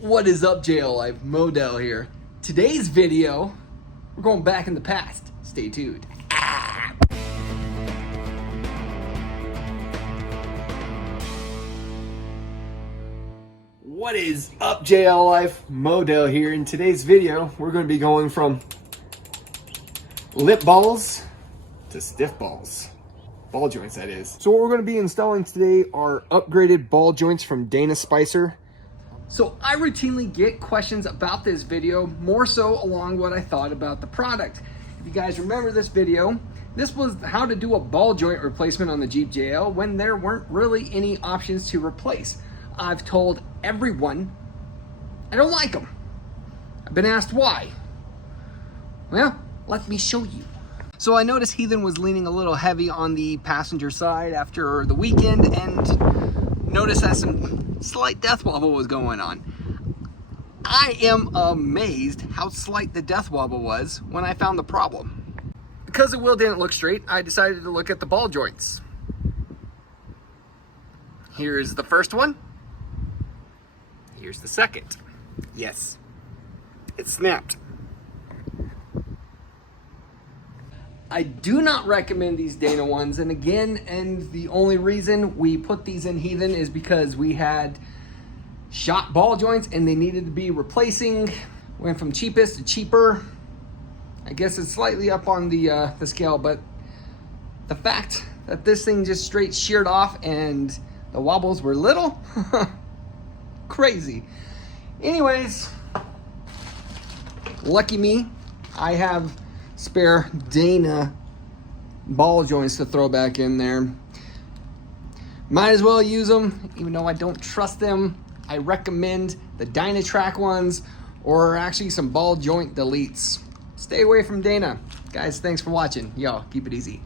What is up, JL Life? Modell here. Today's video, we're going back in the past. Stay tuned. What is up, JL Life? Modell here. In today's video, we're going to be going from lip balls to stiff balls. Ball joints, that is. So what we're going to be installing today are upgraded ball joints from Dana Spicer. So I routinely get questions about this video, more so along what I thought about the product. If you guys remember this video, this was how to do a ball joint replacement on the Jeep JL when there weren't really any options to replace. I've told everyone I don't like them. I've been asked why. Well, let me show you. So I noticed Heathen was leaning a little heavy on the passenger side after the weekend, and noticed that some slight death wobble was going on. I am amazed how slight the death wobble was when I found the problem. Because the wheel didn't look straight, I decided to look at the ball joints. Here's the first one. Here's the second. Yes, it snapped. I do not recommend these Dana ones, and the only reason we put these in Heathen is because we had shot ball joints and they needed to be replacing. Went from cheapest to cheaper. I guess it's slightly up on the scale, but the fact that this thing just straight sheared off and the wobbles were little, crazy. Anyways, lucky me, I have spare Dana ball joints to throw back in there. Might as well use them, even though I don't trust them. I recommend the Dynatrack ones, or actually some ball joint deletes. Stay away from Dana. Guys, thanks for watching. Yo, keep it easy.